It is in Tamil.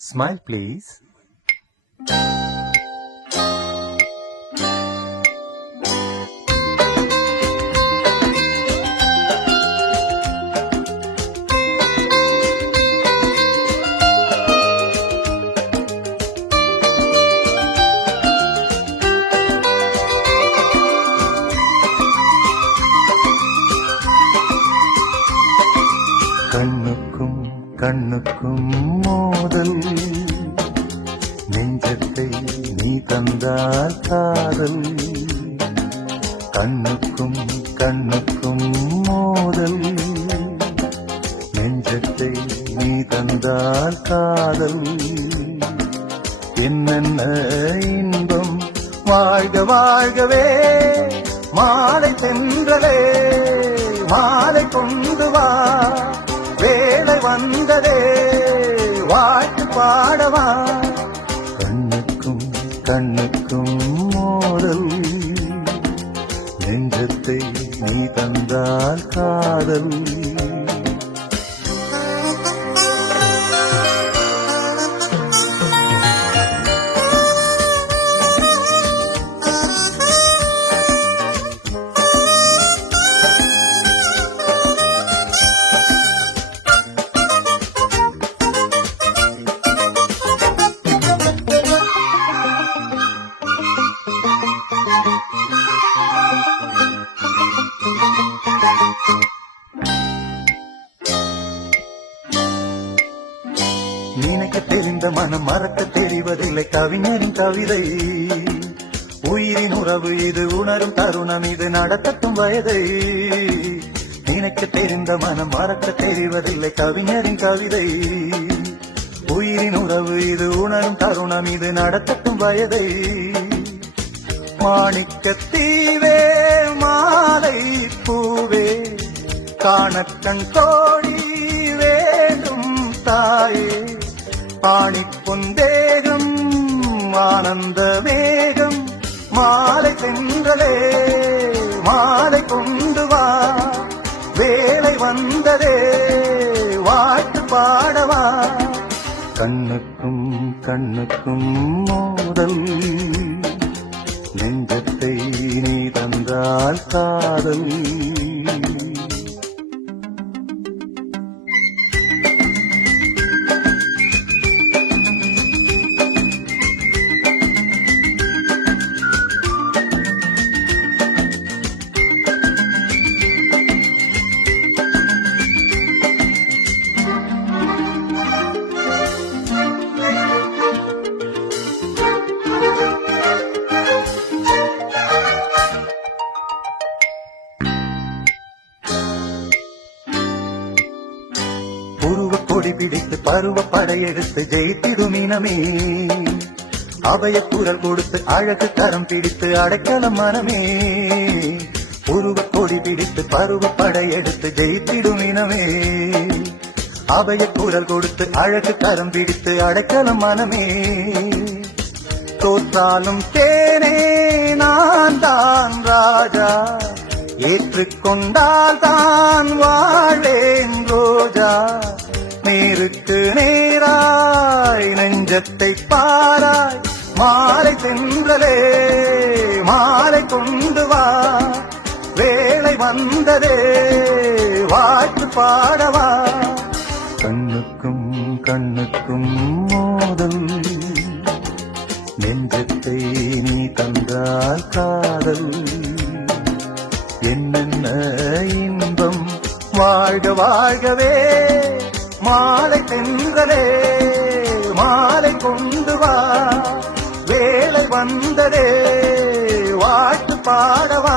Smile, please. கண்ணுக்கும் கண்ணுக்கும் மோதல், நெஞ்சத்தை நீ தந்தால் காதல். கண்ணுக்கும் கண்ணுக்கும் மோதல், நெஞ்சத்தை நீ தந்தால் காதல். என்னென்ன இன்பம் வாழ்க வாழ்கவே, மாலை தென்றலே மாலை கொண்டு வா, வேலை வந்ததே வாழ்த்து பாடவா. கண்ணுக்கும் கண்ணுக்கும் மோதல், நெஞ்சத்தை நீ தந்தால் காதல். நினைக்க தெரிந்த மனம் மறக்க தெரிவதில்லை கவிஞரின் கவிதை. உயிரின் உறவு இது, உணரும் தருணம் இது, நடத்தட்டும் வயதை. நினைக்க தெரிந்த மனம் மறக்க தெரிவதில்லை கவிஞரின் கவிதை. உயிரின் உறவு இது, உணரும் தருணம் இது, நடத்தட்டும் வயதை. மாணிக்க தீவே மாலை பூவே, காணக்கண் கோடி வேண்டும் தாயே. ஆணிப்பொந்தேகம் ஆனந்த மேகம், மாலை சென்றலே மாலை கொண்டு வா, வேலை வந்ததே வாழ்த்து பாடவா. கண்ணுக்கும் கண்ணுக்கும் மோதல், நெஞ்சத்தை நீ தந்தால் காதல். கொடி பிடித்து பருவ படையெடுத்து ஜெயித்திடும் இனமே, அபய குரல் கொடுத்து அழகு கரம் பிடித்து அடைக்கலம் மனமே. உருவ கொடி பிடித்து பருவ படையெடுத்து ஜெயித்திடும் இனமே, அபய குரல் கொடுத்து அழகு கரம் பிடித்து அடைக்கலம் மனமே. தோற்றாலும் தேனே நான் தான் ராஜா, ஏற்றுக்கொண்டால் தான் வாழ்வேன் ரோஜா. நேருக்கு நேராய் நெஞ்சத்தை பாராய், மாலை சென்றலே மாலை கொண்டு வா, வேலை வந்ததே வாழ்த்து பாடவா. கண்ணுக்கும் கண்ணுக்கும் மோதல், நெஞ்சத்தை நீ தந்தால் காதல். என்னென்ன இன்பம் வாழ்க வாழ்கவே, மாலை தென்றலே மாலை கொண்டு வா, வேலை வந்ததே வாழ்த்து பாடவா.